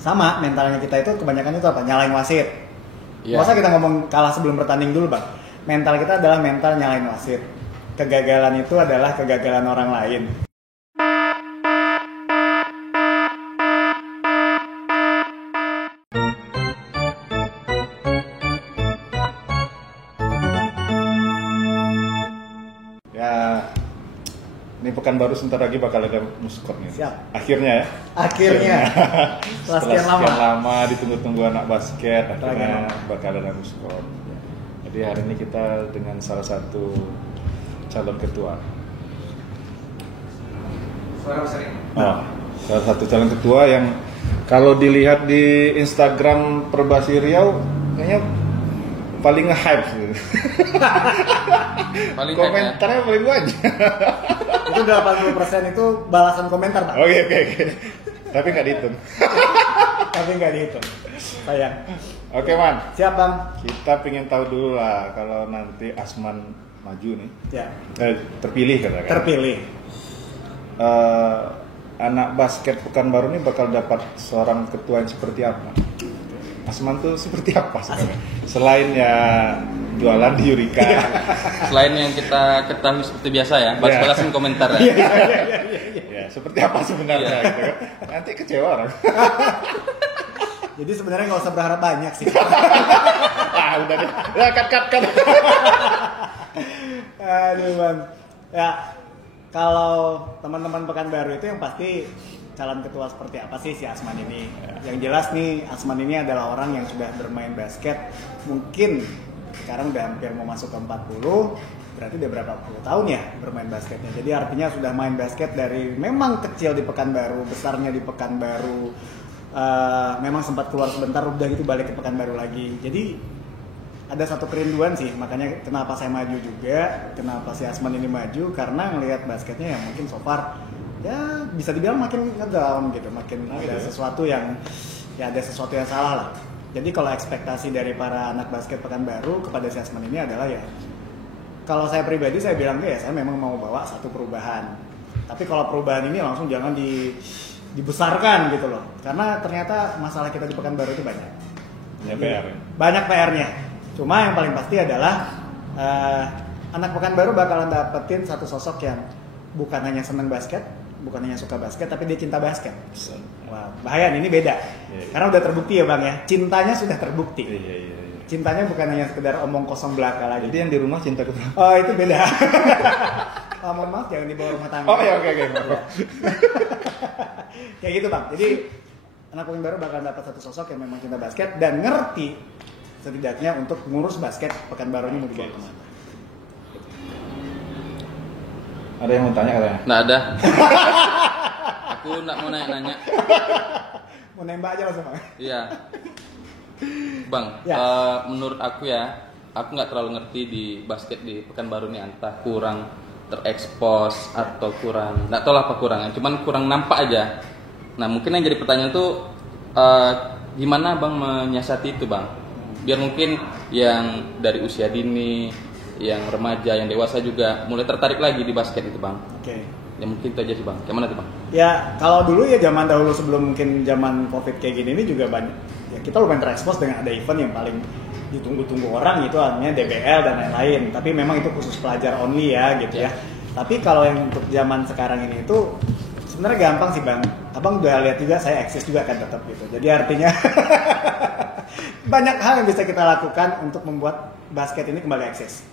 sama mentalnya kita itu kebanyakan itu apa? Nyalain wasit. Iya. Masa kita ngomong kalah sebelum bertanding dulu, Bang? Mental kita adalah mental nyalain wasit. Kegagalan itu adalah kegagalan orang lain. Ya, ini Pekanbaru sebentar lagi bakal ada muskot nih. Siap. Akhirnya ya. Akhirnya. Setelah sekian lama ditunggu-tunggu anak basket, akhirnya lama. bakal ada muskot. Jadi hari ini kita dengan salah satu calon ketua. Salah satu calon ketua yang kalau dilihat di Instagram Perbasi Riau kayaknya paling nge-hype sih. Paling Komentarnya paling banyak. Itu 80% itu balasan komentar, Pak. Oke. Tapi nggak dihitung. Tapi nggak dihitung. Sayang. Oke, Man. Siap, Bang. Kita pengen tahu dulu lah kalau nanti Asman maju nih. Ya. Terpilih katakan. Terpilih. Anak basket Pekanbaru ini bakal dapat seorang ketua yang seperti apa? Asman tuh seperti apa sebenarnya? Selain ya jualan di Eureka. Selain yang kita ketahui seperti biasa ya, balas-balasin komentar ya. Ya, seperti apa sebenarnya gitu kan. Nanti kecewa orang. Jadi sebenarnya nggak usah berharap banyak sih. Udah deh. Ya, cut. Aduh, Bang. Ya, kalau teman-teman Pekanbaru itu yang pasti calon ketua seperti apa sih si Asman ini? Yang jelas nih, Asman ini adalah orang yang sudah bermain basket mungkin sekarang udah hampir mau masuk ke 40, berarti udah berapa puluh tahun ya bermain basketnya. Jadi artinya sudah main basket dari memang kecil di Pekanbaru, besarnya di Pekanbaru, memang sempat keluar sebentar udah gitu balik ke Pekanbaru lagi. Jadi ada satu kerinduan sih, makanya kenapa saya maju juga, kenapa si Asman ini maju, karena ngelihat basketnya yang mungkin so far ya bisa dibilang makin ngedown gitu, makin ada sesuatu yang salah lah. Jadi kalau ekspektasi dari para anak basket Pekanbaru kepada si Asman ini adalah ya, kalau saya pribadi saya bilang ya saya memang mau bawa satu perubahan. Tapi kalau perubahan ini langsung jangan dibesarkan gitu loh, karena ternyata masalah kita di Pekanbaru itu banyak. Ya, PR. Banyak PR-nya. Cuma yang paling pasti adalah anak Pekanbaru bakalan dapetin satu sosok yang bukan hanya senang basket, bukan hanya suka basket, tapi dia cinta basket. Wah, bahaya ini beda. Karena udah terbukti ya, Bang ya. Cintanya sudah terbukti. Iya. Cintanya bukan hanya sekedar omong kosong belaka lagi. Jadi yang di rumah cinta ke berapa? Oh, itu beda. Mohon maaf jangan dibawa rumah tangga. Oh iya, oke. Kayak gitu, Bang. Jadi anak Pekanbaru bakalan dapat satu sosok yang memang cinta basket dan ngerti setidaknya untuk ngurus basket Pekanbaru ini mau dibawa kemana. Ada yang mau tanya katanya? Nggak ada. Aku nggak mau nanya-nanya. Mau nembak aja langsung, Bang. Iya. Bang, Ya. menurut aku ya, aku nggak terlalu ngerti di basket di Pekanbaru nih, entah kurang terekspos atau kurang, nggak tahu lah apa kurangnya, cuman kurang nampak aja. Nah mungkin yang jadi pertanyaan tuh gimana Bang menyiasati itu Bang? Biar mungkin yang dari usia dini, yang remaja, yang dewasa juga mulai tertarik lagi di basket itu Bang. Oke. Ya mungkin itu aja sih Bang. Gimana tuh Bang? Ya kalau dulu ya zaman dahulu sebelum mungkin zaman COVID kayak gini ini juga banyak. Ya kita lumayan terekspos dengan ada event yang paling ditunggu-tunggu orang itu artinya DBL dan lain-lain. Tapi memang itu khusus pelajar only ya gitu ya. Tapi kalau yang untuk zaman sekarang ini itu sebenarnya gampang sih Bang. Abang udah lihat juga saya eksis juga kan tetap gitu. Jadi artinya banyak hal yang bisa kita lakukan untuk membuat basket ini kembali eksis.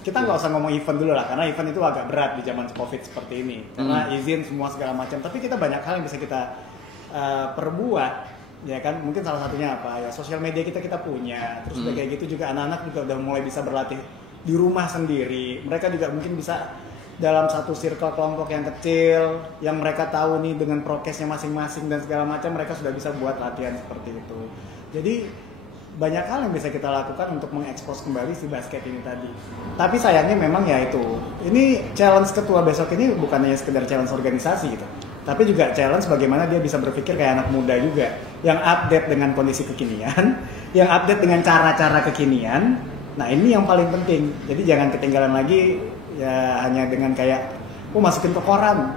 Kita nggak usah ngomong event dulu lah, karena event itu agak berat di zaman COVID seperti ini. Karena izin semua segala macam. Tapi kita banyak hal yang bisa kita perbuat, ya kan? Mungkin salah satunya apa ya? Sosial media kita punya. Terus udah kayak gitu juga anak-anak juga udah mulai bisa berlatih di rumah sendiri. Mereka juga mungkin bisa dalam satu circle kelompok yang kecil, yang mereka tahu nih dengan prokesnya masing-masing dan segala macam, mereka sudah bisa buat latihan seperti itu. Jadi banyak hal yang bisa kita lakukan untuk mengekspos kembali si basket ini tadi. Tapi sayangnya memang ya itu. Ini challenge ketua besok ini bukan hanya sekedar challenge organisasi gitu. Tapi juga challenge bagaimana dia bisa berpikir kayak anak muda juga. Yang update dengan kondisi kekinian, yang update dengan cara-cara kekinian. Nah ini yang paling penting. Jadi jangan ketinggalan lagi ya hanya dengan kayak masukin ke koran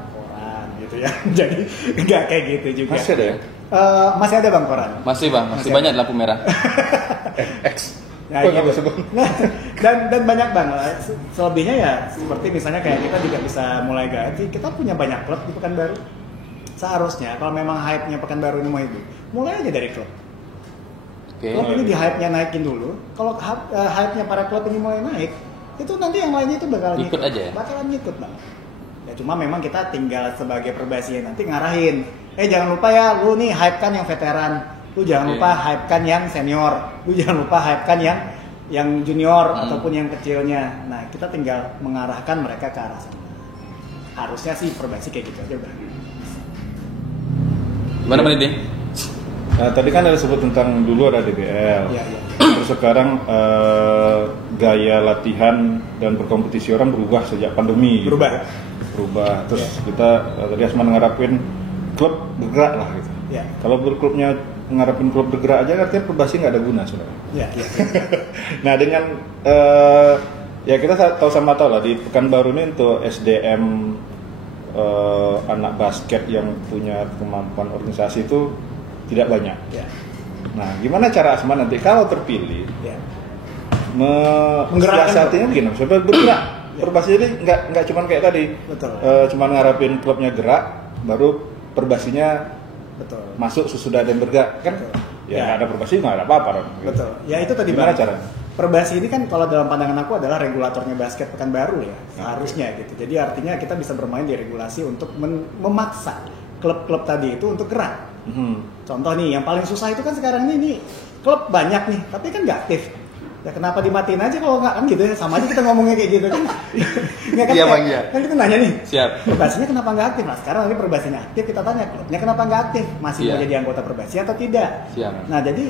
gitu ya. Jadi nggak kayak gitu juga. Masih ada ya? Masih ada Bang koran. Masih bang, masih banyak lampu merah. X. Nah, Oh, gitu. nggak usah, Bang. dan banyak Bang. Selebihnya ya seperti misalnya kayak kita juga bisa mulai ganti. Kita punya banyak klub di Pekanbaru. Seharusnya kalau memang hype-nya Pekanbaru ini mau hidup, mulai aja dari klub. Oke. Klub ini di hype-nya naikin dulu. Kalau hype-nya para klub ini mulai naik, itu nanti yang lainnya itu bakalan Ikut aja ya? Bakalan ngikut Bang. Ya cuma memang kita tinggal sebagai Perbasi nanti ngarahin. Jangan lupa ya, lu nih hype kan yang veteran. Lu jangan lupa hype kan yang senior. Lu jangan lupa hype kan yang junior ataupun yang kecilnya. Nah, kita tinggal mengarahkan mereka ke arah sana. Harusnya sih Perbasi kayak gitu aja Bang. Gimana Pak Didi? Nah, tadi kan ada sebut tentang dulu ada DBL. Iya. Terus sekarang gaya latihan dan berkompetisi orang berubah sejak pandemi. Berubah. Terus kita tadi Asman ngarapin klub bergerak lah gitu. Iya. Kalau klubnya ngarapin klub bergerak aja artinya Perbasi nggak ada guna sebenarnya. Iya. Nah dengan ya kita tahu lah di Pekanbaru ini untuk SDM anak basket yang punya kemampuan organisasi itu tidak banyak. Iya. Nah gimana cara Asman nanti kalau terpilih Iya. menggerakkan hatinya begini, supaya bergerak. Perbasi jadi nggak cuma kayak tadi, Betul. Cuma ngarapin klubnya gerak, baru Perbasinya Betul. masuk sesudah ada yang bergerak kan? Betul. Ya Ya. nggak ada Perbasi nggak ada apa-apa dong. Betul. Ya itu tadi Gimana Bang. caranya? Perbasi ini kan kalau dalam pandangan aku adalah regulatornya basket Pekanbaru ya, seharusnya gitu. Jadi artinya kita bisa bermain di regulasi untuk memaksa klub-klub tadi itu untuk gerak. Contoh nih, yang paling susah itu kan sekarang ini klub banyak nih, tapi kan nggak aktif. Ya kenapa dimatiin aja kalau nggak kan gitu ya, sama aja kita ngomongnya kayak gitu kan. Nggak kan, Iya, Bang, kayak- iya. kan kita nanya nih, Siap. Perbasinya kenapa nggak aktif? Nah sekarang lagi Perbasinya aktif, kita tanya klubnya kenapa nggak aktif? Masih Iya. mau jadi anggota Perbasi atau tidak? Siap. Nah jadi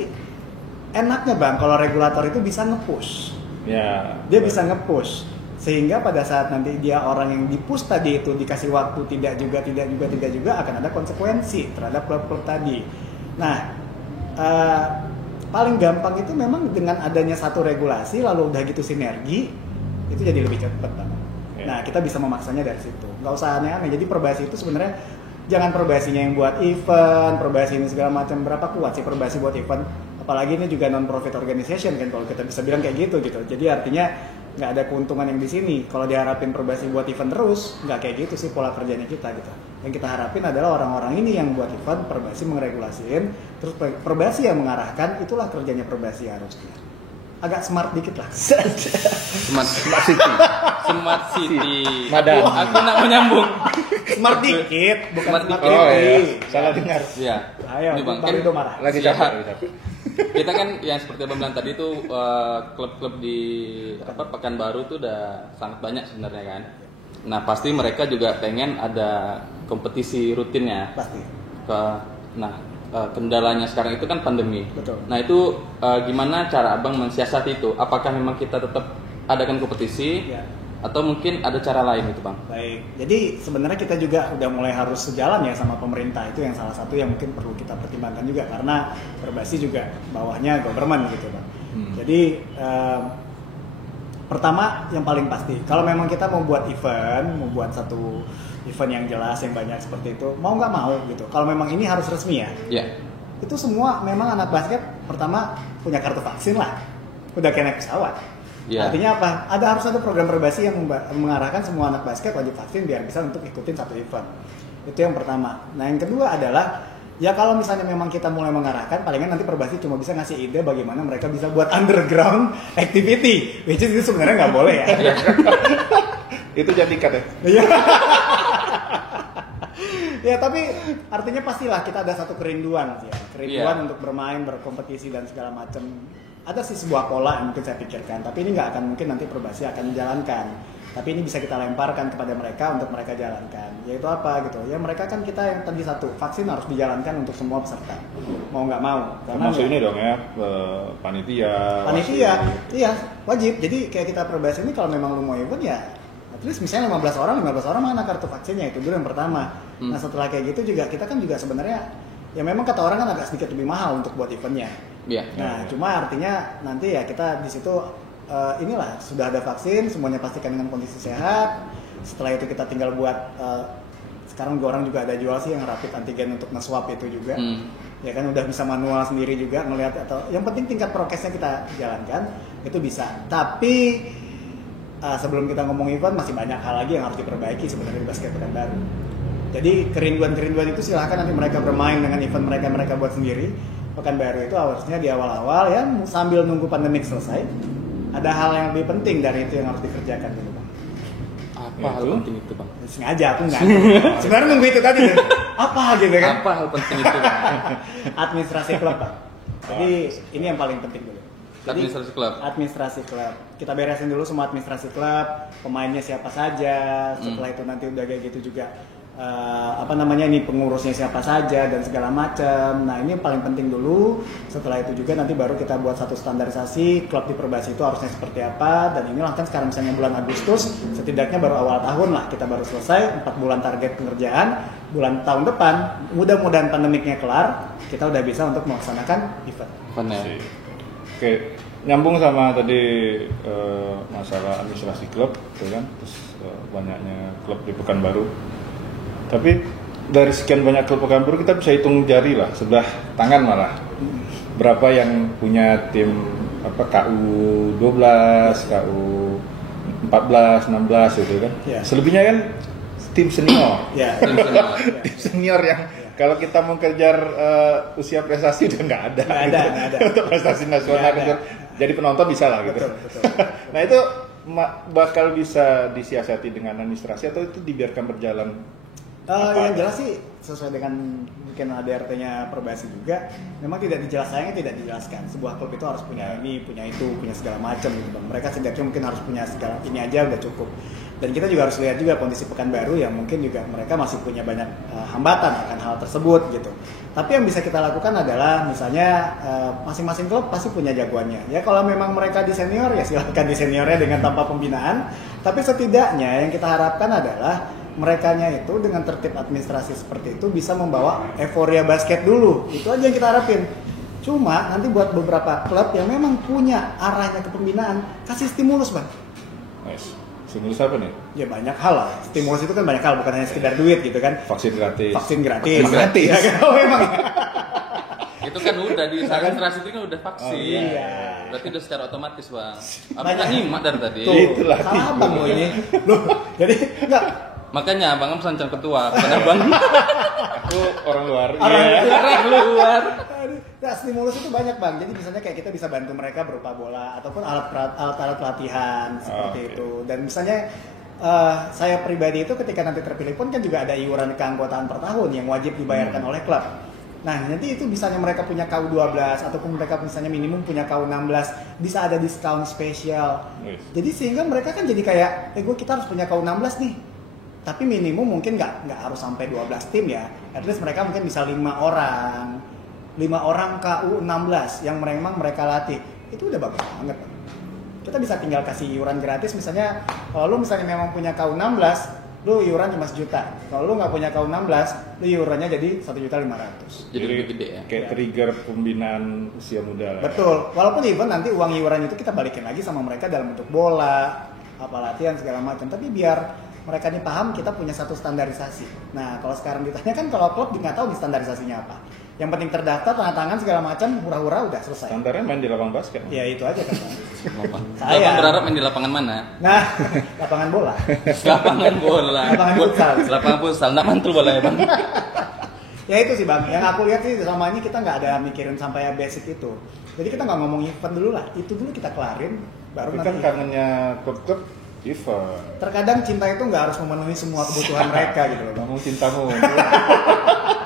enaknya Bang kalau regulator itu bisa nge-push. Ya. Dia bisa nge-push sehingga pada saat nanti dia orang yang di-push tadi itu dikasih waktu tidak juga akan ada konsekuensi terhadap klub-klub tadi. Nah, paling gampang itu memang dengan adanya satu regulasi lalu udah gitu sinergi itu jadi lebih cepat Bang. Ya. Nah, kita bisa memaksanya dari situ. Nggak usah aneh-aneh. Jadi Perbasi itu sebenarnya jangan Perbasinya yang buat event, Perbasi ini segala macam, berapa kuat sih Perbasi buat event? Apalagi ini juga non profit organization kan kalau kita bisa bilang kayak gitu. Jadi artinya nggak ada keuntungan yang di sini. Kalau diharapin Perbasi buat event terus, nggak kayak gitu sih pola kerjanya kita gitu. Yang kita harapin adalah orang-orang ini yang buat event, Perbasi mengregulasiin, terus Perbasi yang mengarahkan, itulah kerjanya Perbasi harusnya. Agak smart dikit lah. Smart City. Smart City. Madani. Aku nak menyambung. Smart dikit, bukan Smart smart, dikit. Oh dikit. ya, salah dengar. Iya. Ayo, Ini Bang, Bang kan Rido marah. Lagi Siap. capek. Kita kan yang seperti Abang bilang tadi itu klub-klub di Pekanbaru tuh udah sangat banyak sebenarnya kan. Nah pasti mereka juga pengen ada kompetisi rutinnya. Pasti. Kendalanya sekarang itu kan pandemi. Betul. Nah itu gimana cara Abang mensiasati itu? Apakah memang kita tetap adakan kompetisi Ya. atau mungkin ada cara lain itu Bang? Baik, jadi sebenarnya kita juga udah mulai harus sejalan ya sama pemerintah. Itu yang salah satu yang mungkin perlu kita pertimbangkan juga karena Perbasi juga bawahnya government gitu Bang. Jadi pertama yang paling pasti, kalau memang kita mau buat event, mau buat satu event yang jelas, yang banyak seperti itu, mau nggak mau gitu. Kalau memang ini harus resmi ya, Iya. itu semua memang anak basket pertama punya kartu vaksin lah, udah kayak naik pesawat. Iya. Artinya apa? Harus ada program Perbasi yang mengarahkan semua anak basket wajib vaksin biar bisa untuk ikutin satu event. Itu yang pertama. Nah yang kedua adalah ya kalau misalnya memang kita mulai mengarahkan, palingan nanti Perbasi cuma bisa ngasih ide bagaimana mereka bisa buat underground activity, which is itu sebenarnya nggak boleh ya. Itu jadi cut ya. Iya. Ya tapi artinya pastilah kita ada satu kerinduan sih ya. Kerinduan Iya. untuk bermain, berkompetisi dan segala macam. Ada sih sebuah pola yang mungkin saya pikirkan, tapi ini nggak akan mungkin nanti Perbasi akan menjalankan. Tapi ini bisa kita lemparkan kepada mereka untuk mereka jalankan. Yaitu apa gitu? Ya mereka kan kita yang tadi satu, vaksin harus dijalankan untuk semua peserta. Mau nggak mau. Termasuk ini dong ya, panitia. Panitia, wasit. iya wajib. Jadi kayak kita Perbasi ini kalau memang lu mau event ya at least misalnya 15 orang mana kartu vaksinnya, itu dulu yang pertama. Nah setelah kayak gitu juga kita kan juga sebenarnya ya memang kata orang kan agak sedikit lebih mahal untuk buat eventnya. Iya. Nah cuma artinya nanti ya kita di situ inilah sudah ada vaksin, semuanya pastikan dengan kondisi sehat. Setelah itu kita tinggal buat sekarang juga orang juga ada jual sih yang rapid antigen untuk nge-swab itu juga. Ya kan udah bisa manual sendiri juga ngelihat, atau yang penting tingkat prokesnya kita jalankan itu bisa. Tapi sebelum kita ngomong event masih banyak hal lagi yang harus diperbaiki sebenarnya di basket Pekanbaru. Jadi kerinduan-kerinduan itu silahkan nanti mereka bermain dengan event mereka buat sendiri. Pekanbaru itu harusnya di awal-awal ya sambil nunggu pandemik selesai, ada hal yang lebih penting dari itu yang harus dikerjakan dulu, Bang. Apa hal penting itu, Bang? Sengaja aku nggak. Sebenarnya nunggu itu tadi tuh. Apa gitu kan? Apa hal penting itu, Bang? Administrasi klub, Pak. Jadi ini yang paling penting dulu. Jadi, administrasi klub. Administrasi klub. Kita beresin dulu semua administrasi klub, pemainnya siapa saja. Setelah itu nanti udah kayak gitu juga ini pengurusnya siapa saja dan segala macam. Nah, ini yang paling penting dulu. Setelah itu juga nanti baru kita buat satu standarisasi klub di Perbasi itu harusnya seperti apa. Dan inilah kan sekarang misalnya bulan Agustus, setidaknya baru awal tahun lah kita baru selesai 4 bulan target pengerjaan. Bulan tahun depan, mudah-mudahan pandemiknya kelar, kita udah bisa untuk melaksanakan event. Oke, nyambung sama tadi masalah administrasi klub, tuh kan, terus banyaknya klub di Pekanbaru. Tapi dari sekian banyak klub Pekanbaru kita bisa hitung jari lah, sebelah tangan malah. Berapa yang punya tim KU 12, KU 14, 16 gitu kan. Yeah. Selebihnya kan tim senior. Ya, Tim senior yang kalau kita mau kejar usia prestasi udah nggak ada. Nggak ada. Untuk prestasi nasional gitu. Jadi penonton bisa lah gitu. Betul. Nah itu bakal bisa disiasati dengan administrasi atau itu dibiarkan berjalan? Yang jelas sih sesuai dengan mungkin ADRT-nya Perbasi juga, memang tidak dijelaskan. Sebuah klub itu harus punya ini, punya itu, punya segala macam gitu, Bang. Mereka setidaknya mungkin harus punya segala ini aja udah cukup. Dan kita juga harus lihat juga kondisi Pekanbaru yang mungkin juga mereka masih punya banyak hambatan akan hal tersebut gitu. Tapi yang bisa kita lakukan adalah misalnya masing-masing klub pasti punya jagoannya. Ya kalau memang mereka di senior ya silakan di seniornya dengan tanpa pembinaan. Tapi setidaknya yang kita harapkan adalah merekanya itu dengan tertib administrasi seperti itu bisa membawa euforia basket dulu. Itu aja yang kita harapin. Cuma nanti buat beberapa klub yang memang punya arahnya ke pembinaan, kasih stimulus, Bang. Nice. Stimulus apa nih? Ya banyak hal lah. Stimulus itu kan banyak hal, bukan hanya sekedar duit gitu kan. Vaksin gratis. Vaksin gratis. Gratis. Ya kan? Oh, memang. Itu kan udah di administrasi itu kan udah vaksin. Oh, iya. Berarti udah secara otomatis, Bang. Apa nggak nyimak dari tadi? Tuh, Itulah. salah Bang lo ini. Loh, jadi enggak. Makanya Bang Sancan ketua, karena Bang Aku orang luar. orang luar. Nah, stimulus itu banyak, Bang. Jadi misalnya kayak kita bisa bantu mereka berupa bola ataupun alat-alat latihan seperti itu. Dan misalnya saya pribadi itu ketika nanti terpilih pun kan juga ada iuran keanggotaan per tahun yang wajib dibayarkan oleh klub. Nah, nanti itu misalnya mereka punya KU 12 ataupun mereka misalnya minimum punya KU 16, bisa ada diskon spesial. Jadi sehingga mereka kan jadi kayak, kita harus punya KU 16 nih. Tapi minimum mungkin nggak harus sampai 12 tim ya. At least mereka mungkin bisa 5 orang KU 16 yang memang mereka latih. Itu udah bagus banget. Kita bisa tinggal kasih iuran gratis misalnya. Kalau lu misalnya memang punya KU 16, lu iuran cuma 1 juta. Kalau lu nggak punya KU 16, lu iurannya jadi 1.500.000. Jadi lebih gede ya. Kayak trigger pembinaan usia muda lah. Betul. Walaupun even nanti uang iuran itu kita balikin lagi sama mereka dalam bentuk bola, latihan segala macam. Tapi biar mereka ini paham kita punya satu standarisasi. Nah, kalau sekarang ditanya kan kalau klub nggak tahu di standarisasinya apa. Yang penting terdaftar, tanda tangan segala macam, hura-hura udah selesai. Standarnya main di lapangan basket. Ya itu aja kan, Bang. Saya berharap main di lapangan mana? Nah, lapangan bola. Lapangan bola. Lapangan futsal. Lapangan futsal. Nggak mantul bola ya, Bang? Ya itu sih, Bang. Yang aku lihat sih selama ini kita nggak ada mikirin sampai basic itu. Jadi kita nggak ngomong event dulu lah. Itu dulu kita kelarin, baru Tapi nanti. kan kangennya klub-klub event. Terkadang cinta itu nggak harus memenuhi semua kebutuhan mereka gitu loh, Bang. Kamu cintamu.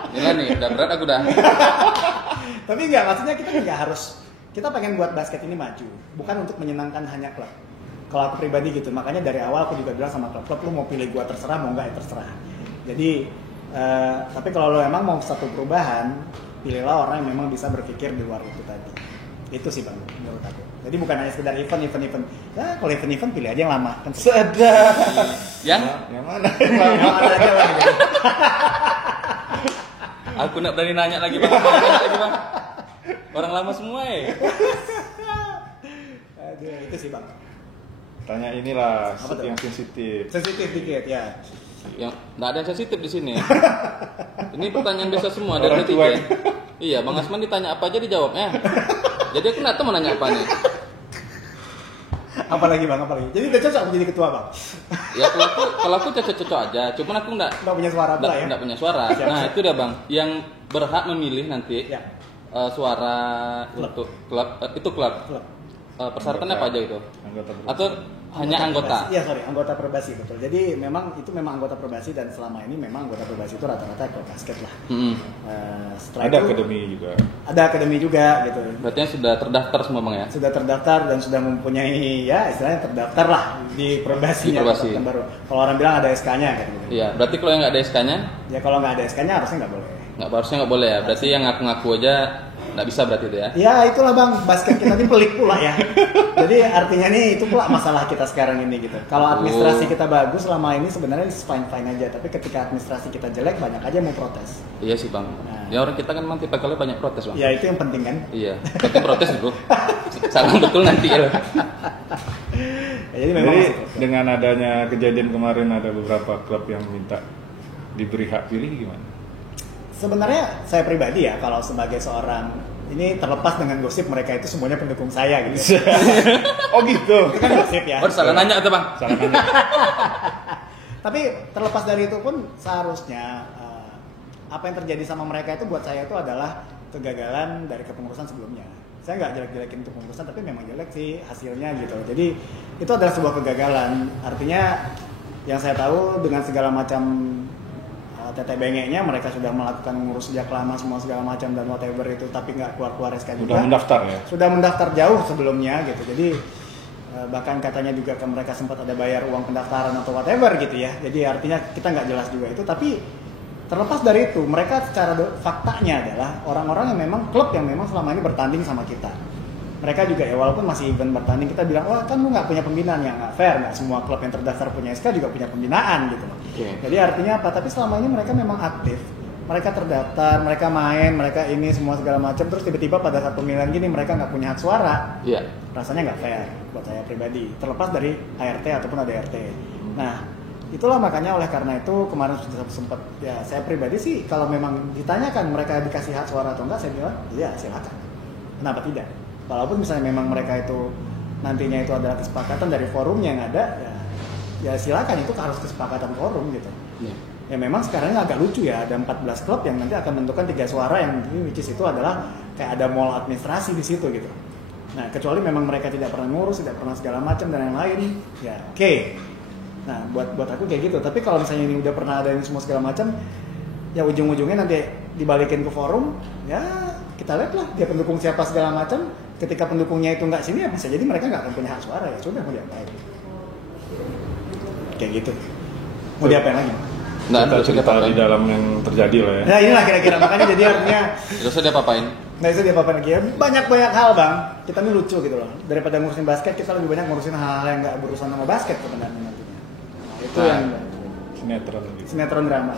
Gila nih, udah berat aku dah. Tapi enggak, maksudnya kita nggak harus, kita pengen buat basket ini maju, bukan untuk menyenangkan hanya klub. Kalau aku pribadi gitu, makanya dari awal aku juga bilang sama klub, lu mau pilih gua terserah, mau enggak ya terserah. Jadi, tapi kalau lo emang mau satu perubahan, pilihlah orang yang memang bisa berpikir di luar itu tadi. Itu sih, Bang, menurut aku. Jadi bukan hanya sekedar event. Ya, kalau event pilih aja yang lama. Kan Sedap. Yang mana? yang mana aja lah gitu. aku nak berani nanya lagi, Bang. Nanya lagi, Bang. Orang lama semua ya. Aduh, itu sih, Bang. Tanya inilah Apa tuh? yang sensitif. Sensitif dikit ya. Yang nggak ada yang sensitif di sini. Ini pertanyaan biasa semua dari Orang tua. netizen. Iya, Bang Asman ditanya apa aja dijawabnya. Jadi aku nggak tahu mau nanya apa nih. Apalagi bang, apalagi. Jadi udah cocok menjadi ketua bang. Ya kalau aku cocok-cocok aja. Cuman aku nggak Punya suara pula ya. nggak punya suara. Siap, Nah siap. itu dia Bang. Yang berhak memilih nanti Ya. suara untuk klub itu klub. Klub. Persyaratannya apa aja itu? Anggota Atau hanya anggota? Iya sorry, anggota Perbasi betul. Jadi memang anggota Perbasi dan selama ini memang anggota Perbasi itu rata-rata klub basket lah. Mm-mm. Setelah Ada itu, akademi juga. Ada akademi juga gitu. Berarti sudah terdaftar semua Bang ya? Sudah terdaftar dan sudah mempunyai ya istilahnya terdaftar lah di Perbasi. Di Perbasi. Baru. Kalau orang bilang ada SK-nya kan gitu. Iya. Berarti kalau yang nggak ada SK-nya, Ya kalau nggak ada SK-nya harusnya nggak boleh. harusnya nggak boleh ya. Berarti yang ngaku-ngaku aja nggak bisa berarti itu ya? Ya itulah bang, basket kita ini pelik pula ya. Jadi artinya nih itu pula masalah kita sekarang ini gitu. Kalau administrasi kita bagus selama ini sebenarnya fine-fine aja. Tapi ketika administrasi kita jelek banyak aja mau protes. Iya sih Bang. Nah. Ya orang kita kan memang tipikalnya banyak protes Bang. Ya itu yang penting kan. Iya. Tapi protes bro. Salah betul nanti ya. Ya, jadi memang Jadi masih protes. dengan adanya kejadian kemarin ada beberapa klub yang minta diberi hak pilih gimana? Sebenarnya saya pribadi ya kalau sebagai seorang ini terlepas dengan gosip mereka itu semuanya pendukung saya gitu. Oh gitu. Itu kan gosip ya. Oh salah nanya tuh Bang. Salah nanya. Tapi terlepas dari itu pun seharusnya apa yang terjadi sama mereka itu buat saya itu adalah kegagalan dari kepengurusan sebelumnya. Saya nggak jelek-jelekin untuk pengurusan tapi memang jelek sih hasilnya gitu. Jadi itu adalah sebuah kegagalan. Artinya yang saya tahu dengan segala macam tete bengeknya mereka sudah melakukan ngurus sejak lama semua segala macam dan whatever itu tapi nggak keluar SK juga. Udah mendaftar ya? Sudah mendaftar jauh sebelumnya gitu. Jadi bahkan katanya juga ke mereka sempat ada bayar uang pendaftaran atau whatever gitu ya. Jadi artinya kita nggak jelas juga itu. Tapi terlepas dari itu, mereka secara faktanya adalah orang-orang yang memang klub yang memang selama ini bertanding sama kita. Mereka juga ya walaupun masih event bertanding kita bilang wah kan lu nggak punya pembinaan yang nggak fair, nggak semua klub yang terdaftar punya SK juga punya pembinaan gitu loh. Okay. Jadi artinya apa? Tapi selama ini mereka memang aktif, mereka terdaftar, mereka main, mereka ini semua segala macam. Terus tiba-tiba pada saat pemilihan gini mereka nggak punya hak suara. Iya. Rasanya nggak fair buat saya pribadi. Terlepas dari ART ataupun ADRT. Nah itulah makanya oleh karena itu kemarin sudah sempat ya saya pribadi sih kalau memang ditanyakan mereka dikasih hak suara atau enggak saya bilang iya silakan. Kenapa tidak? Walaupun misalnya memang mereka itu nantinya itu adalah kesepakatan dari forumnya yang ada, ya silakan itu harus kesepakatan forum gitu. Iya. Ya memang sekarang agak lucu ya, ada 14 klub yang nanti akan menentukan 3 suara yang which is itu adalah kayak ada mall administrasi di situ gitu. Nah kecuali memang mereka tidak pernah ngurus, tidak pernah segala macam dan yang lain, ya oke. Nah buat aku kayak gitu. Tapi kalau misalnya ini udah pernah ada ini semua segala macam, ya ujung-ujungnya nanti dibalikin ke forum, ya kita lihat lah dia pendukung siapa segala macam. Ketika pendukungnya itu nggak sini ya bisa jadi mereka nggak akan punya hak suara ya sudah mau diapain kayak gitu mau diapain lagi Nggak Kita ada cerita cerita apa. di dalam yang terjadi lah ya. nah inilah kira-kira makanya jadi artinya Terus dia apa-apain? nggak bisa diapain lagi ya banyak hal bang kita ini lucu gitu loh daripada ngurusin basket kita lebih banyak ngurusin hal-hal yang nggak berurusan sama basket sebenarnya nantinya nah, itu Nah. yang Sinetron gitu. sinetron drama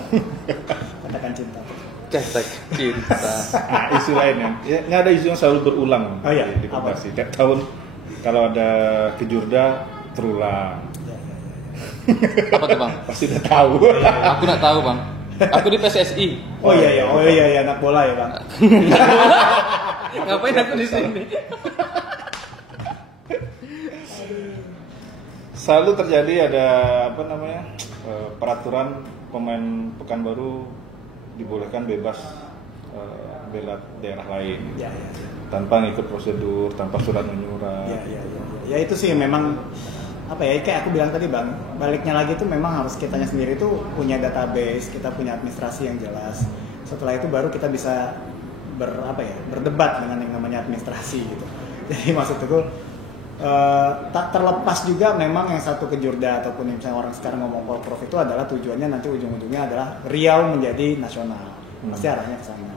katakan cinta Ketek cinta. Nah, isu lainnya. Ya, ini ada isu yang selalu berulang Oh, iya. di Perbasi. Tiap tahun kalau ada kejurda terulang. ya, ya, ya. Apa tuh Bang? Pasti udah tahu. Aku nggak tahu Bang. Aku di PSSI. oh iya anak bola ya bang Ngapain aku di sini? Selalu terjadi ada apa namanya peraturan pemain Pekanbaru dibolehkan bebas bela daerah lain ya, ya. tanpa ngikut prosedur, tanpa surat menyurat. Ya itu sih memang apa ya kayak aku bilang tadi bang baliknya lagi tuh memang harus kitanya sendiri tuh punya database kita punya administrasi yang jelas setelah itu baru kita bisa berdebat dengan yang namanya administrasi gitu jadi maksudku tak terlepas juga memang yang satu kejurda ataupun misalnya orang sekarang ngomong Polprov itu adalah tujuannya nanti ujung-ujungnya adalah Riau menjadi nasional pasti arahnya ke sana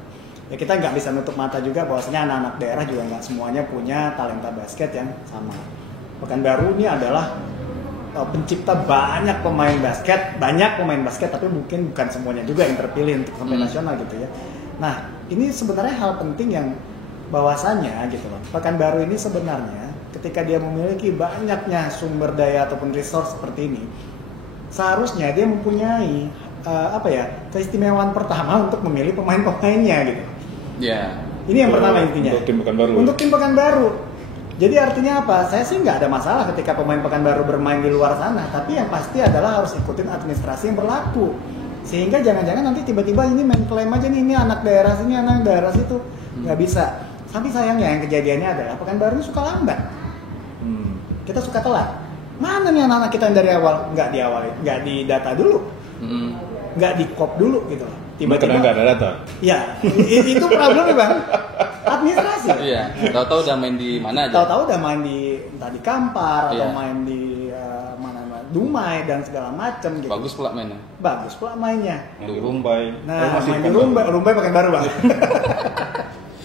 ya kita nggak bisa nutup mata juga bahwasanya anak-anak daerah juga nggak semuanya punya talenta basket yang sama Pekanbaru ini adalah pencipta banyak pemain basket tapi mungkin bukan semuanya juga yang terpilih untuk sampai nasional gitu ya nah ini sebenarnya hal penting yang bahwasanya gitu loh Pekanbaru ini sebenarnya ketika dia memiliki banyaknya sumber daya ataupun resource seperti ini seharusnya dia mempunyai keistimewaan pertama untuk memilih pemain-pemainnya gitu. Ya. Ini yang pertama intinya. Untuk tim Pekanbaru. Untuk tim Pekanbaru. Jadi artinya apa? Saya sih nggak ada masalah ketika pemain Pekanbaru bermain di luar sana, tapi yang pasti adalah harus ikutin administrasi yang berlaku. Sehingga jangan-jangan nanti tiba-tiba ini main klaim aja nih, ini anak daerah sini, anak daerah situ. Nggak bisa. Tapi sayangnya yang kejadiannya adalah Pekanbaru ini suka lambat. Kita suka telat. Mana nih anak-anak kita yang dari awal? Nggak diawali, nggak didata dulu. Nggak di-cop dulu gitu. Tiba-tiba nggak ada data. Ya, itu problemnya Bang. Administrasi. Iya, tahu-tahu udah main di mana aja. Tahu-tahu udah main di entah di Kampar atau Iya. main di mana Dumai dan segala macam gitu. Bagus pula mainnya. Bagus pula mainnya. Main di Rumbai. Nah, masih main di Pekanbaru. Rumbai Pekanbaru Bang.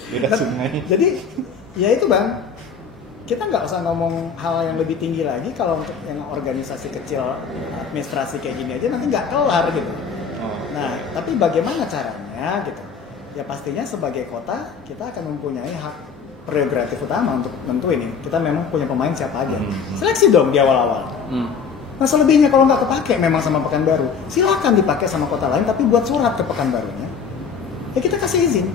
Beda sungai. Jadi ya itu Bang. Kita nggak usah ngomong hal yang lebih tinggi lagi kalau untuk yang organisasi kecil administrasi kayak gini aja nanti nggak kelar gitu. Nah, tapi bagaimana caranya gitu? Ya pastinya sebagai kota kita akan mempunyai hak prerogatif utama untuk nentuin ini. Kita memang punya pemain siapa aja. Seleksi dong di awal-awal. Nah selebihnya kalau nggak kepake memang sama Pekanbaru, silakan dipakai sama kota lain tapi buat surat ke Pekanbarunya. Ya kita kasih izin.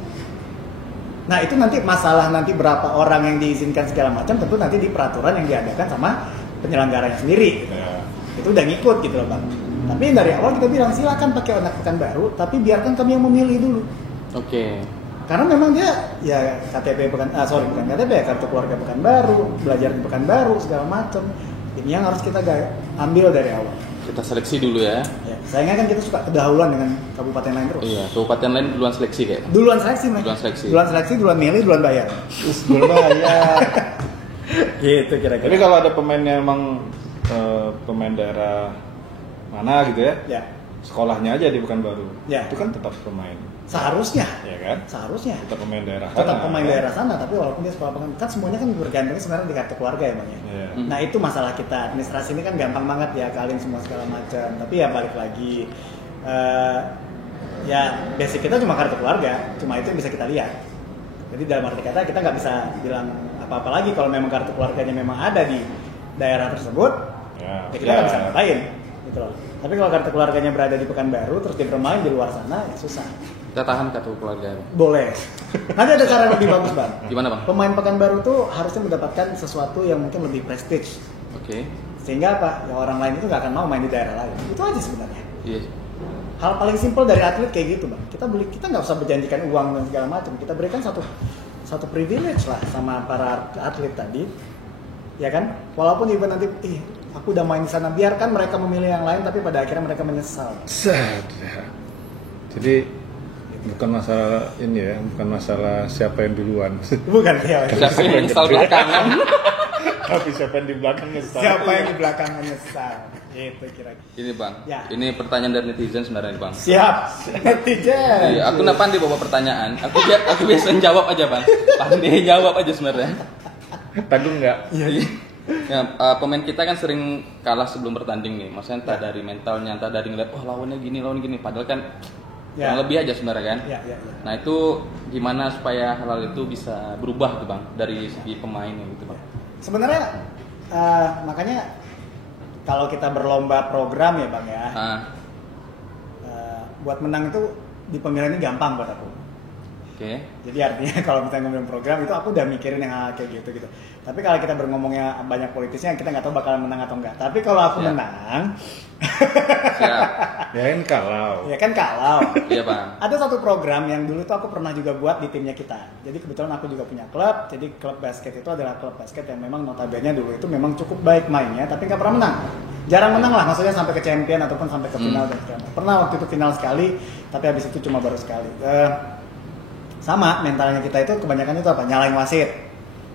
Nah itu nanti masalah nanti berapa orang yang diizinkan segala macam tentu nanti di peraturan yang diadakan sama penyelenggaranya sendiri. Gitu. Ya. Itu udah ngikut gitu loh Bang. Tapi dari awal kita bilang silakan pakai anak Pekanbaru, tapi biarkan kami yang memilih dulu. Oke. Karena memang dia ya KTP bukan KTP ya kartu keluarga Pekanbaru, belajar di Pekanbaru segala macam. Ini yang harus kita ambil dari awal. Kita seleksi dulu ya. Ya, sayangnya kan kita suka kedahuluan dengan kabupaten lain terus. Iya, kabupaten lain duluan seleksi kayak. Duluan seleksi mereka. Duluan seleksi. Duluan milih, duluan bayar. Belum bayar. Gitu kira-kira. Tapi kalau ada pemainnya emang pemain daerah mana gitu ya? Ya, Sekolahnya aja di Pekanbaru. Ya. Itu kan tetap pemain. seharusnya. Ya kan? Seharusnya. Tetap pemain daerah. Tetap pemain kan? daerah sana, tapi walaupun dia sekolah kan semuanya kan bergantungnya sebenarnya di kartu keluarga ya Bang ya. Iya. Nah itu masalah kita, administrasi ini kan gampang banget ya kalian semua segala macam. Tapi ya balik lagi, ya basic kita cuma kartu keluarga, cuma itu yang bisa kita lihat. Jadi dalam arti kata kita nggak bisa bilang apa-apa lagi kalau memang kartu keluarganya memang ada di daerah tersebut, ya kita nggak bisa ngapain, gitu loh. Tapi kalau kartu keluarganya berada di Pekanbaru terus dia bermain di luar sana, ya susah. Kita tahan kartu keluarga. Boleh. Nanti ada cara yang lebih bagus Bang. Gimana Bang? Pemain Pekanbaru tuh harusnya mendapatkan sesuatu yang mungkin lebih prestige. Oke. Sehingga apa? Ya orang lain itu nggak akan mau main di daerah lain. Itu aja sebenarnya. Iya. Hal paling simpel dari atlet kayak gitu Bang. Kita nggak usah berjanjikan uang dan segala macam. Kita berikan satu privilege lah sama para atlet tadi. Ya kan? Walaupun ibu nanti, aku udah main di sana, biarkan mereka memilih yang lain, tapi pada akhirnya mereka menyesal. Jadi bukan masalah ini ya, bukan masalah siapa yang duluan. Bukan ya. Siapa yang nyesal belakangan? Tapi siapa yang di belakang nyesal. Siapa yang di belakang menyesal? Itu kira-kira. Ini Bang. Ya. Ini pertanyaan dari netizen sebenarnya Bang. Siap. Netizen. Iya, aku nggak pandai bawa pertanyaan. Aku biasa jawab aja Bang. Pandai jawab aja sebenarnya. Tanggung nggak? Iya. Ya, pemain kita kan sering kalah sebelum bertanding nih. Maksudnya entah dari mentalnya, entah dari ngeliat, lawannya gini. Padahal kan Ya. kurang lebih aja sebenarnya kan. Ya. Nah itu gimana supaya hal itu bisa berubah tuh Bang dari segi pemainnya gitu Bang. Sebenarnya makanya kalau kita berlomba program ya Bang ya, buat menang itu di pemilihan ini gampang buat aku. Oke. Jadi artinya kalau misalnya ngomongin program itu aku udah mikirin yang kayak gitu. Tapi kalau kita ngomongnya banyak politisnya kita nggak tahu bakalan menang atau enggak. Tapi kalau aku menang, Siap. Ya kan kalau. Iya Bang. ada satu program yang dulu tuh aku pernah juga buat di timnya kita. Jadi kebetulan aku juga punya klub. Jadi klub basket itu adalah klub basket yang memang notabene dulu itu memang cukup baik mainnya, tapi nggak pernah menang. Jarang menang lah, maksudnya sampai ke champion ataupun sampai ke final dan segala macam. Pernah waktu itu final sekali, tapi habis itu cuma baru sekali. Sama mentalnya kita itu kebanyakan itu apa? Nyalain wasit.